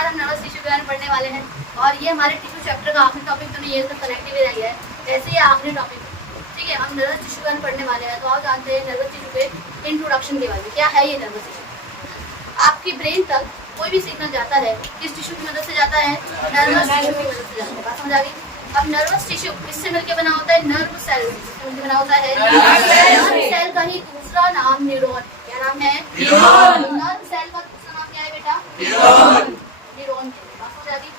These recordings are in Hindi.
आज हम नर्वस टिश्यू के बारे में पढ़ने वाले हैं और ये हमारे टिश्यू चैप्टर का आखिरी टॉपिक तो नहीं है, सब कनेक्टिव ही रही है, ऐसे ही आखिरी टॉपिक। ठीक है, हम नर्वस टिश्यू के बारे में पढ़ने वाले हैं। तो आप जानते हैं नर्वस टिश्यू के इंट्रोडक्शन के बारे में, क्या है ये नर्वस टिश्यू। आपकी ब्रेन तक कोई भी सिग्नल जाता है किस टिश्यू की मदद से जाता है? नर्वस टिश्यू की मदद से जाता है। बात समझ आ गई? अब नर्वस टिश्यू किससे मिलकर बना होता है? नर्व सेल से बना होता है। नर्व सेल का ही दूसरा नाम न्यूरॉन। क्या नाम है? नर्व सेल का दूसरा नाम क्या है बेटा? न्यूरॉन। बात समझ आ गई?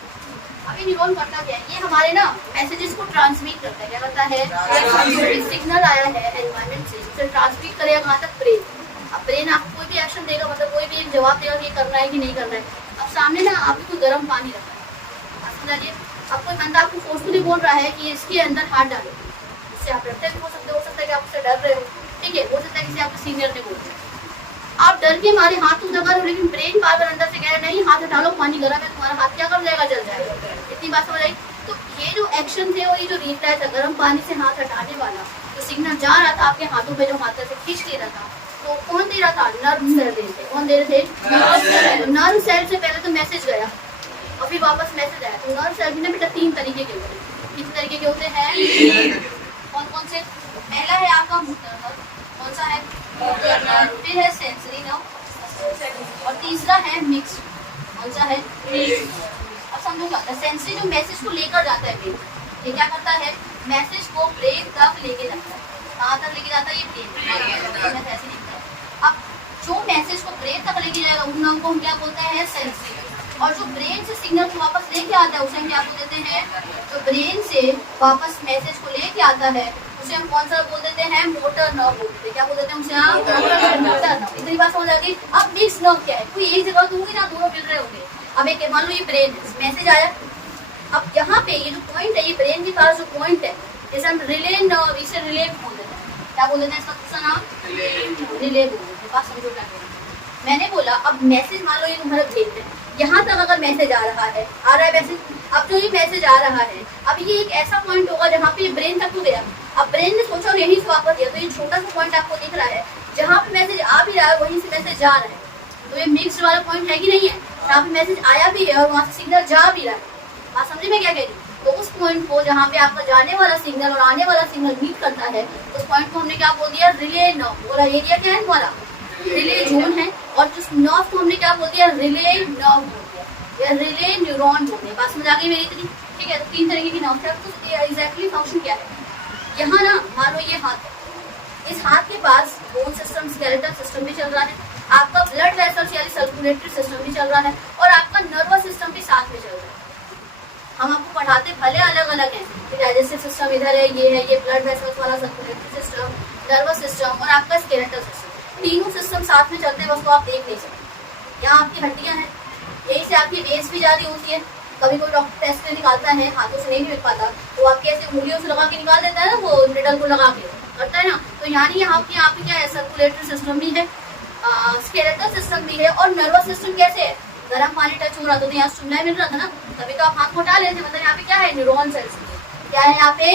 अभी न्यूरॉन करता क्या है? ये हमारे ना मैसेजेस को ट्रांसमिट करता है। क्या करता है? सिग्नल आया है एनवायरनमेंट से, उसे ट्रांसमिट करेगा कहाँ तक? ब्रेन। अब ब्रेन आपको कोई भी एक्शन देगा, मतलब कोई भी एक जवाब देगा कि ये करना है कि नहीं करना है। अब सामने ना आपको गर्म पानी रखा है, बात समझ आ रही है? अब कोई बंदा आपको फोर्सफुली बोल रहा है कि इसके अंदर हाथ डालो, इससे आप डरते भी हो सकता है कि आप उससे डर रहे हो। ठीक है, हो सकता है कि आपके सीनियर ने बोल दिया, आप डर के मारे हाथ तो दबा रहे हो, लेकिन ब्रेन बार बार अंदर से कह रहा है नहीं हाथ हटा लो, पानी गर्म है, तुम्हारा हाथ क्या कर जाएगा? जल जाएगा। इतनी बात समझ आई? तो ये जो एक्शन थे और ये जो रिफ्लेक्स था गर्म पानी से हाथ हटाने वाला, जो सिग्नल जा रहा था आपके हाथों पे, जो हाथ से खींच ले रहा था, तो कौन दे रहा था? नर्व सेल दे रहे थे। कौन दे रहे थे? नर्व सेल से पहले तो मैसेज गया और फिर वापस मैसेज आया। तो नर्व सेल भी ना बेटा 3 तरीके के होते हैं। कितने तरीके के होते हैं? कौन कौन से? पहला है आपका मोटर नर्व। कौन सा है? Motor nerve. फिर है सेंसरी नर्व और तीसरा है मिक्स। कौन सा है? अब समझो क्या होता है। सेंसरी जो मैसेज को लेकर जाता है ब्रेन, ये क्या करता है? मैसेज को ब्रेन तक लेके जाता है। कहाँ तक लेके जाता है? ये ब्रेन ऐसे लिखता है। अब जो मैसेज को ब्रेन तक लेके जाएगा उन नाम को हम क्या बोलते हैं? सेंसरी। और जो ब्रेन से सिग्नल को वापस लेके आता है उसे हम क्या बोल देते हैं? जो ब्रेन से वापस मैसेज को लेके आता है उसे हम कौन सा बोल देते हैं? मोटर नर्व बोलते हैं। क्या बोल देते हैं उसे? हम मोटर नर्व। इतनी बात समझ आ गई? अब मिक्स नर्व क्या है? कोई एक जगह दूंगी ना, दोनों मिल रहे होंगे। अब एक मान लो ये ब्रेन है, मैसेज आया, अब यहाँ पे ये जो पॉइंट है, ये ब्रेन के पास जो पॉइंट है, जैसे हम रिले नर्व, इसे रिले बोल देते हैं। क्या बोल देते हैं? इसका दूसरा नाम रिले बोल देते हैं। बात समझो क्या बोल रहे हैं? मैंने बोला अब मैसेज मान लो ये तुम्हारा ब्रेन है, यहाँ तक अगर मैसेज आ रहा है मैसेज। अब जो ये मैसेज आ रहा है, अब ये एक ऐसा पॉइंट होगा जहाँ पे ब्रेन तक तो गया। अब ब्रेन ने सोचा और यहीं से वापस दिया, तो ये छोटा सा पॉइंट आपको दिख रहा है, जहाँ पे मैसेज आ भी रहा है वहीं से मैसेज जा रहा है। तो ये मिक्स वाला पॉइंट है कि नहीं है? जहाँ पे मैसेज आया भी है और वहाँ से सिग्नल जा भी रहा है। बात समझे मैं क्या कह रही हूँ? तो उस पॉइंट को जहाँ पे आपका जाने वाला सिग्नल और आने वाला सिग्नल मीट करता है, उस पॉइंट को हमने क्या बोल दिया? Relay nerve. बोला एरिया क्या है हमारा? रिले जोन है। और जिस नर्व को हमने क्या बोल दिया? रिले नर्व बोल दिया या रिले न्यूरॉन बोल दिया। बात समझ आ गई मेरी इतनी? ठीक है, तो 3 तरीके की नर्व है। तो एग्जैक्टली फंक्शन क्या है? यहाँ ना मान लो ये हाथ है, इस हाथ के पास बोन सिस्टम, स्केलेटल सिस्टम भी चल रहा है, आपका ब्लड वेसल्स यानी सर्कुलेटरी सिस्टम भी चल रहा है और आपका नर्वस सिस्टम भी साथ में चल रहा है। हम आपको पढ़ाते भले अलग अलग हैं, डाइजेस्टिव सिस्टम इधर है, ये ब्लड वेसल्स वाला सर्कुलेटरी सिस्टम, नर्वस सिस्टम और आपका स्केलेटल सिस्टम, तीनों सिस्टम साथ में चलते हैं, बस तो आप देख नहीं सकते। यहाँ आपकी हड्डियाँ हैं, यही से आपकी वेन्स भी जारी होती है। कभी कोई डॉक्टर टेस्ट निकालता है, हाथों से नहीं निकल पाता तो आपके ऐसे उंगलियों से लगा के निकाल देता है ना, वो निडल को लगा के करता है ना। तो यानी यहाँ पे क्या है? सर्कुलेटरी सिस्टम भी है, स्केलेटल सिस्टम भी है और नर्वस सिस्टम कैसे है? गर्म पानी टच हो रहा था तो यहाँ सुनना मिल रहा था ना, तभी तो आप हाथ को हटा लेते। मतलब यहाँ पे क्या है? Neuron cells. क्या है यहाँ पे?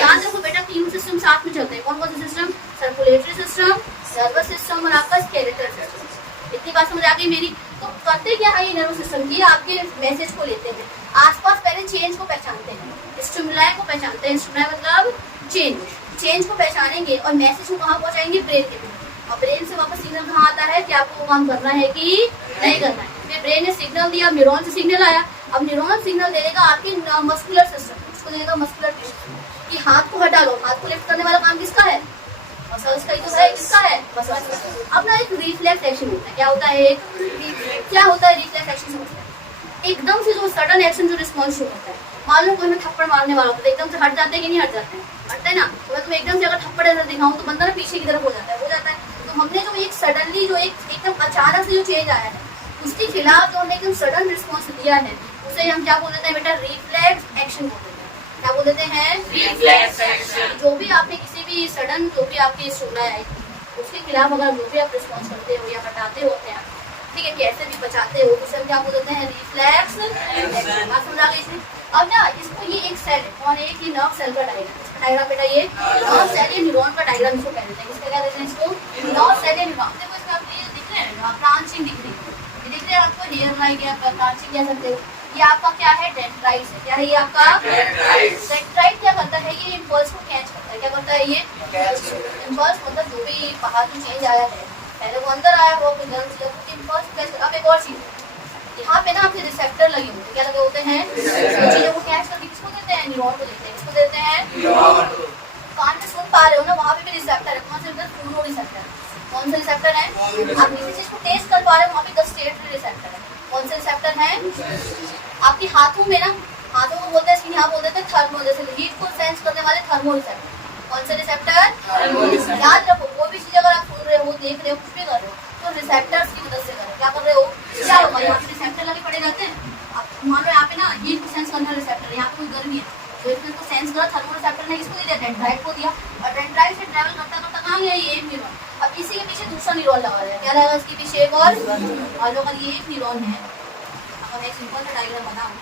याद रखो बेटा, 3 सिस्टम साथ में चलते हैं। कौन कौन से system? Circulatory system, nervous system और आपका स्केलेटल सिस्टम। इतनी बात समझ आ गई मेरी? तो करते क्या है ये नर्वस सिस्टम? ये आपके मैसेज को लेते हैं, आसपास पहले चेंज को पहचानते हैं, स्टिमुलाई को पहचानते हैं। स्टिमुलाई मतलब चेंज को पहचानेंगे और मैसेज को कहाँ पहुँचाएंगे? ब्रेन के बीच। और ब्रेन से वापस सिग्नल कहाँ आता है कि आपको वो काम करना है कि नहीं करना है। फिर ब्रेन ने सिग्नल दिया, न्यूरॉन से सिग्नल आया, अब न्यूरॉन सिग्नल दे देगा आपके मस्कुलर सिस्टम, उसको देगा मस्कुलर टिश्यू कि हाथ को हटा लो। हाथ को लिफ्ट करने वाला काम किसका है? मसल्स का ही तो है। किसका है? मसल्स। अब ना एक रिफ्लेक्स एक्शन होता है। क्या होता है? क्या होता है रिफ्लेक्स एक्शन? समझते हैं एकदम से जो सडन एक्शन, जो रिस्पॉन्स होता है। मान लो कोई में थप्पड़ मारने वाला होता है, एकदम से हट जाते हैं कि नहीं हट जाते हैं? हटते हैं ना। तो मैं तुम्हें एकदम से अगर थप्पड़ ऐसा दिखाऊं तो बंदा ना पीछे की तरफ हो जाता है। तो हमने जो एक सडनली जो एकदम अचानक से जो चेंज आया है, उसके खिलाफ जो हमने एकदम सडन रिस्पॉन्स दिया है, उसे हम क्या बोल देते हैं बेटा? रिफ्लेक्स एक्शन बोल देते हैं। क्या बोल देते हैं? Reflex action. जो भी आपने किसी भी सडन जो भी आपकी सुना है, उसके खिलाफ अगर जो भी आप रिस्पॉन्स करते हो या हटाते हो अपने आप, ठीक है, कैसे भी बचाते हो, उसे हम क्या बोल देते हैं? Reflex action. बात समझ आ गई इसमें? अब ना इसको ये एक सेल है और एक ही नर्व सेल का डायग्राम बेटा, ये नर्व सेल या न्यूरॉन का डायग्राम इसको कह देते हैं। किसका कह देते हैं इसको? नर्व सेल या न्यूरॉन। देखो इसमें आप ये दिख रहे हैं, ब्रांचिंग दिख रही है, दिख रहे हैं आपको हेयर न्यूरोनाई ब्रांचिंग कह सकते हो। ये आपका क्या है, डेंड्राइट्स है। क्या है ये आपका डेंड्राइट। क्या करता है, ये इम्पल्स को कैच करता है। क्या करता है ये इम्पल्स, मतलब जो भी बाहर जो चेंज आया है, पहले वो अंदर आया वो इम्पल्स कैच। अब एक और चीज, यहाँ पे ना आपके रिसेप्टर लगे होते हैं। क्या लगे होते हैं, चीजों को कैच करके किसको देते हैं, न्यूरॉन को देते हैं। किसको देते हैं, कान में सुन पा रहे हो ना, वहाँ पे भी रिसेप्टर है। कौन से, फूलो रिसेप्टर। कौन सा रिसेप्टर है, आप किसी चीज को टेस्ट कर पा रहे हो, वहाँ पे गस्टेटरी रिसेप्टर है। कौन से रिसेप्टर है, आपके हाथों में ना, हाथों को बोलते हैं, यहाँ बोल देते हैं थर्मो, जैसे हीट को सेंस करने वाले थर्मो रिसेप्टर। कौन से रिसेप्टर, याद रखो, कोई भी चीज अगर आप सुन रहे हो, देख रहे हो, कुछ भी कर रहे हो, तो रिसेप्टर्स की मदद से करो। क्या कर रहे हो, क्या होगा, यहाँ पे रिसेप्टर लगे पड़े रहते हैं। आप मान लो यहाँ पे ना हीट को सेंस करने वाला रिसेप्टर, यहाँ पे कोई गर्मी है तो इसको सेंस करा, थर्मो रिसेप्टर ने इसको दिया, डेंड्राइट को दिया, और डेंड्राइट से ट्रैवल करता करता कहाँ गया, ये एक न्यूरॉन। अब इसी के पीछे दूसरा न्यूरॉन लगा रहा है। क्या लगा इसके पीछे, एक और अगर ये एक न्यूरॉन है, अगर मैं सिंपल सा डायग्राम बनाऊं,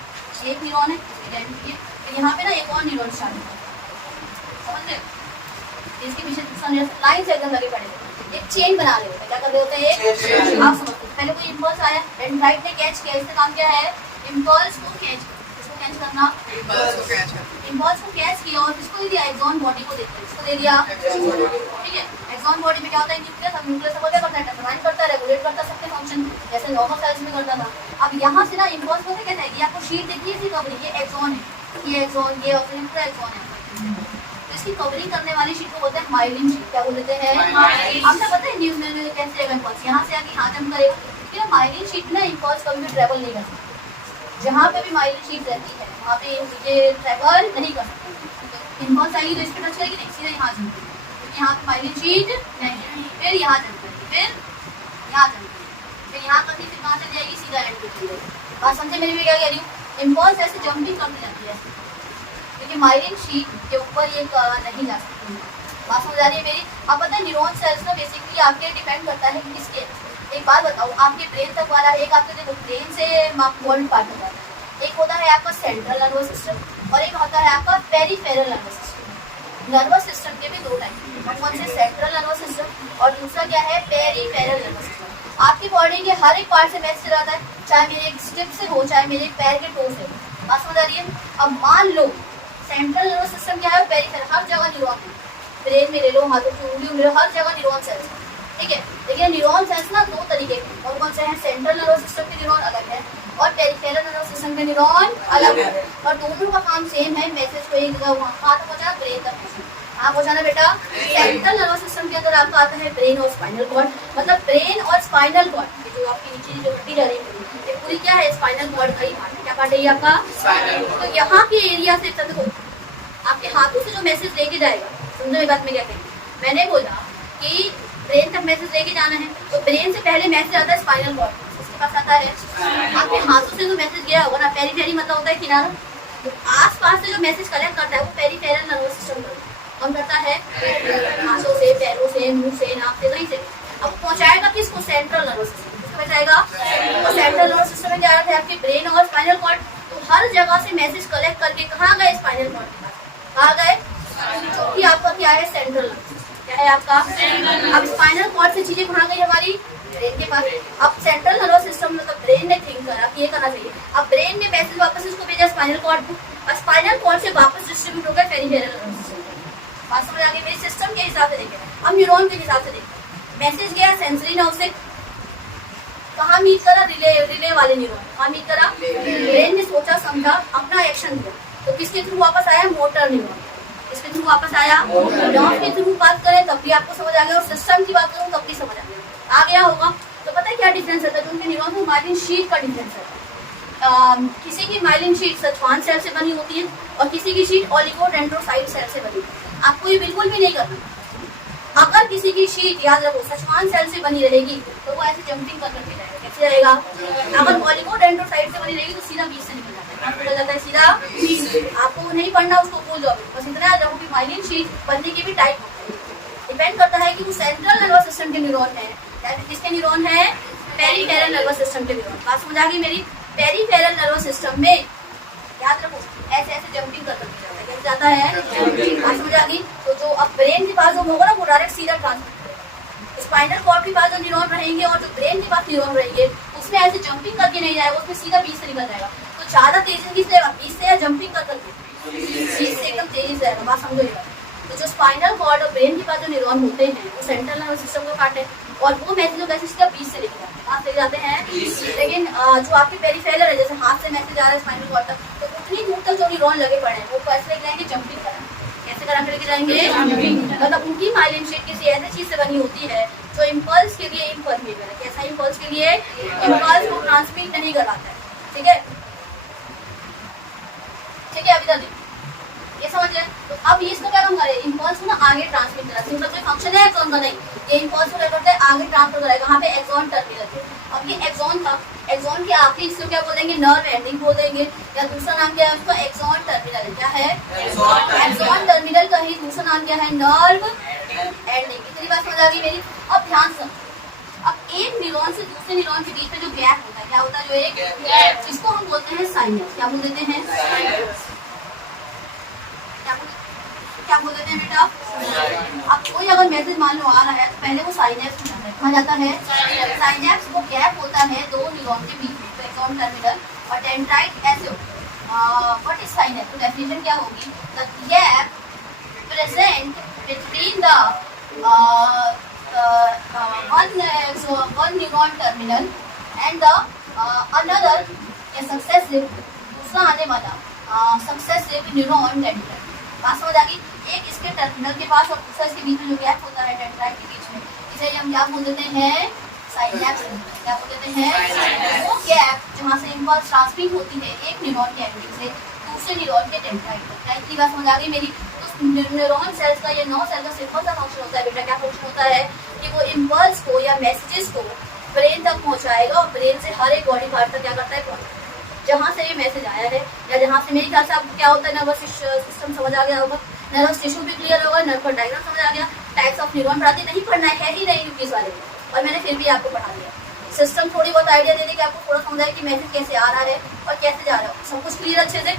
एक न्यूरॉन है, तो यहाँ पे ना एक और न्यूरॉन स्टार्ट होगा, समझ रहे, इसके पीछे दूसरा न्यूरॉन लाइन से एकदम लगे पड़े, एक चेन बना रहे होते हैं। क्या कर रहे होते हैं, आप समझते, पहले कोई इम्पल्स आया, डेंड्राइट ने कैच किया, इसका काम क्या है, इम्पल्स को कैच करना, इम्पल्स को कैच किया और किसको दिया, एक्सॉन बॉडी को देते हैं। इसको दे दिया, ठीक है। एक्सॉन बॉडी में क्या होता है, न्यूक्लियस। अब न्यूक्लियस क्या करता है, टर्मिनेट करता है, रेगुलेट करता है सबके फंक्शन, जैसे नॉर्मल सेल्स में करता था। अब यहाँ से ना इम्पल्स को कहते हैं, ये आपको शीट देखिए इसकी कवरिंग, ये एक्सॉन है, ये एक्सॉन, ये ऑक्सीजन पूरा एक्सॉन है। तो इसकी कवरिंग करने वाली शीट को बोलते हैं माइलिन शीट। क्या बोलते हैं, आपको पता है न्यूज में कैसे जाएगा इम्पल्स, यहाँ से आके यहाँ जम करेगा, लेकिन माइलिन शीट में इम्पल्स कभी भी ट्रेवल नहीं कर सकता। जहाँ पे भी माइलिन शीट रहती है वहाँ पे ये ट्रेवल नहीं कर सकते। इम्पल्स आएगी तो इसको टच करेगी नहीं, सीधा यहाँ जमती है, क्योंकि यहाँ पे माइलिन शीट नहीं, फिर यहाँ जमती है, फिर यहाँ जमती है, फिर यहाँ करती, फिर कहाँ चली जाएगी, सीधा एंड पे। बात समझे मेरी, मैं क्या कह रही हूँ, इम्पल्स ऐसे जंपिंग करती रहती है, क्योंकि माइलिन शीट के ऊपर ये नहीं जा सकती। बात समझ आ रही है मेरी। अब पता है न्यूरॉन सेल्स ना बेसिकली आपके डिपेंड करता है किसके। एक बात बताओ, आपके ब्रेन तक वाला है, एक आपके देखो ब्रेन से वर्ल्ड पार्ट होता है, एक होता है आपका सेंट्रल नर्वस सिस्टम और एक होता है आपका peripheral nervous system. Nervous system के भी दो टाइप, कौन से, सेंट्रल नर्वस सिस्टम और दूसरा क्या है, पेरिफेरल नर्वस सिस्टम। आपकी बॉडी के हर एक पार्ट से मैसेज आता है, चाहे मेरे एक स्टिप से हो, चाहे मेरे पैर के टो से हो। बात समझ आ रही है। अब मान लो सेंट्रल नर्वस सिस्टम क्या है, पेरिफेरल, हर जगह न्यूरॉन है, ब्रेन में ले लो, हाथों की उंगली में ले लो, हर जगह न्यूरॉन सेल्स है, ठीक है। लेकिन न्यूरॉन सेल्स ना दो तरीके के, और कौन से हैं, सेंट्रल नर्वस सिस्टम के न्यूरॉन अलग है और पेरिफेरल नर्वस सिस्टम के न्यूरॉन अलग है, और दोनों का काम सेम है, मैसेज को एक जगह वहाँ कहाँ तक पहुँचाना, ब्रेन तक पहुँचाना। आप पहुँचाना बेटा, सेंट्रल नर्वस सिस्टम के अंदर आपका आता है ब्रेन और स्पाइनल कॉर्ड, मतलब ब्रेन और स्पाइनल कॉर्ड, जो आपकी नीचे जो हड्डी जा रही है ये पूरी क्या है, स्पाइनल कॉर्ड का ही पार्ट है। क्या पार्ट है ये आपका, तो यहाँ के एरिया से तक आपके हाथों से जो मैसेज लेके जाएगा, समझो मेरी बात में क्या कहें, मैंने बोला कि ब्रेन तक मैसेज लेके जाना है, तो ब्रेन से पहले मैसेज आता है स्पाइनल कॉर्ड, उसके पास आता है आपके हाथों से जो मैसेज गया होगा ना, पेरीफेरी मतलब होता है किनारा, तो आस पास से जो मैसेज कलेक्ट करता है वो पेरीफेरल नर्वस सिस्टम कौन करता है, हाथों से, पैरों से, मुंह से, नाक से, कहीं से। अब पहुंचाएगा किसको, सेंट्रल नर्वस सिस्टम, किसको पहुंचाएगा, तो सेंट्रल नर्वस सिस्टम में क्या रहता है, आपके ब्रेन और स्पाइनल कॉर्ड, तो हर जगह से मैसेज कलेक्ट करके कहाँ गए, स्पाइनल कॉर्ड के पास, कहाँ गए, क्योंकि आपका क्या है, सेंट्रल नर्वस सिस्टम क्या है आपका। अब स्पाइनल कॉर्ड से चीजें कहाँ गई हमारी, ब्रेन के पास। अब सेंट्रल नर्वस सिस्टम मतलब ब्रेन ने थिंक करा कि ये करना चाहिए, अब ब्रेन ने मैसेज वापस इसको भेजा स्पाइनल कॉर्ड को, और स्पाइनल कॉर्ड से वापस डिस्ट्रीब्यूट हो गया पेरिफेरल नर्वस सिस्टम। बात समझ आ गई मेरी, सिस्टम के हिसाब से देखें, अब न्यूरॉन के हिसाब से देखें, मैसेज गया सेंसरी नर्व से, कहाँ मीट करा, रिले वाले न्यूरॉन, कहाँ मीट करा, ब्रेन ने सोचा समझा अपना एक्शन दिया, तो किसके थ्रू वापस आया, मोटर न्यूरॉन, इसके थ्रू वापस आया, नर्व के थ्रू बात करें तब भी आपको समझ आ गया, और सिस्टम की बात करूँ तब भी समझ आ गया होगा। तो पता है क्या डिफरेंस है, तो उनके न्यूरॉन में माइलिन शीट का डिफरेंस है। किसी की माइलिन शीट सचवान सेल से बनी होती है और किसी की शीट ओलिगोडेंड्रोसाइट सेल से बनी होती है। आपको ये बिल्कुल भी नहीं करना, अगर किसी की शीट याद रखो सचवान सेल से बनी रहेगी तो वो ऐसे जंपिंग कर करके जाएगा, कैसे जाएगा, अगर ओलिगोडेंड्रोसाइट से बनी रहेगी तो सीधा बीच से निकल जाता है, निकल जाता है सीधा। आपको नहीं पढ़ना, उसको भूल जाओ, बस इतना याद रखो कि माइलिन शीट बनने के भी टाइप होते हैं, डिपेंड करता है कि वो सेंट्रल नर्वस सिस्टम के न्यूरॉन है, किसके न्यूरॉन है, पेरिफेरल नर्वस सिस्टम के न्यूरॉन। बात समझ आ गई मेरी, पेरिफेरल नर्वस सिस्टम में याद रखो ऐसे ऐसे जंपिंग कर करके जाता है, कैसे जाता है, बात समझ आ गई। तो जो अब ब्रेन के पास जो होगा ना वो डायरेक्ट सीधा ट्रांसमिट करेगा, स्पाइनल कॉर्ड के पास जो न्यूरॉन रहेंगे और जो ब्रेन के पास न्यूरॉन रहेंगे वो उसमें ऐसे जंपिंग करके नहीं जाएगा, उसमें सीधा बीच से निकल जाएगा। तो ज्यादा तेजी किस जाएगा, बीच से या जंपिंग कर करके बीच से एकदम तेजी से जाएगा। बात समझो। तो जो स्पाइनल कॉर्ड और ब्रेन के पास जो न्यूरॉन होते हैं वो सेंट्रल नर्वस सिस्टम को काटे और वो मैसेज को कैसे सीधा बीच से लेके जाते हैं, कहाँ से जाते हैं। लेकिन जो आपके पेरिफेरल है, जैसे हाथ से मैसेज आ रहा है स्पाइनल कॉर्ड तक, तो उतनी दूर तक जो न्यूरॉन लगे पड़े हैं वो कैसे लेके जाएंगे, जंपिंग करा। कैसे करा के लेके जाएंगे, मतलब उनकी माइलिन शीट किसी ऐसी चीज से बनी होती है जो इम्पल्स के लिए इम्परमेबल है। कैसा इम्पल्स के लिए, इम्पल्स को ट्रांसमिट नहीं कराता है। ठीक है, ठीक है, अभी तक ये समझ रहे। तो अब ये इसको क्या काम करे, इम्पल्स को ना आगे ट्रांसमिट करा। सिंपल कोई फंक्शन है एक्सॉन का, नहीं, ये इम्पल्स को क्या करता है, आगे ट्रांसफर कराएगा। कहाँ पे, एक्सॉन टर्मिनल पे। अब ये एक्सॉन था, एक्सॉन के आखिरी हिस्से क्या बोलेंगे, नर्व एंडिंग बोल देंगे, या दूसरा नाम क्या है उसका, एक्सॉन टर्मिनल। क्या है, एक्सॉन टर्मिनल का ही दूसरा नाम क्या है, नर्व एंडिंग। इतनी बात समझ आ गई मेरी। अब ध्यान से, अब एक न्यूरॉन से दूसरे न्यूरॉन के बीच में जो गैप होता है, क्या होता है, जो एक गैप, इसको हम बोलते हैं साइनस। क्या बोल देते हैं, क्या बोल देते हैं बेटा। अब कोई अगर मैसेज मान लो आ रहा है तो पहले वो साइनेप्स में जाता है। कहाँ जाता है, साइनेप्स। वो गैप होता है दो न्यूरॉन के बीच में, एक्सॉन टर्मिनल और डेंड्राइट ऐसे होता है। व्हाट इज साइनेप्स, तो डेफिनेशन क्या होगी, the gap present between the one neuron terminal and the another successive, दूसरा आने वाला successive neuron terminal। बात समझ आ गई। एक इसके टर्मिनल के पास और दूसरा इसके बीच में जो गैप होता है डेंड्राइट के बीच में, इसे हम क्या बोल देते हैं, साइनेप्स। क्या बोल देते हैं, वो गैप जहाँ से इम्पल्स ट्रांसमिट होती है एक न्यूरॉन के एंडिंग से दूसरे न्यूरॉन के डेंड्राइट तक। क्या इतनी बात समझ आ गई मेरी। तो न्यूरॉन सेल्स का, ये 9 सेल का सिंपल सा फंक्शन होता है बेटा। क्या फंक्शन होता है कि वो इम्पल्स को या मैसेजेस को ब्रेन तक पहुंचाएगा और ब्रेन से हर एक बॉडी पार्ट तक क्या करता है, जहाँ से ये मैसेज आया है या जहाँ से, मेरे ख्याल से आपको क्या होता है, नर्वस सिस्टम समझ आ गया होगा, नर्वस टिश्यू भी क्लियर होगा, नर्व डायग्राम समझ आ गया, टाइप्स ऑफ न्यूरॉन पढ़ाते नहीं, पढ़ना है ही नहीं यूपीएस वाले में, और मैंने फिर भी आपको पढ़ा दिया। सिस्टम थोड़ी बहुत आइडिया दे दी कि आपको थोड़ा समझ आए कि मैसेज कैसे आ रहा है और कैसे जा रहा है। सब कुछ क्लियर अच्छे से।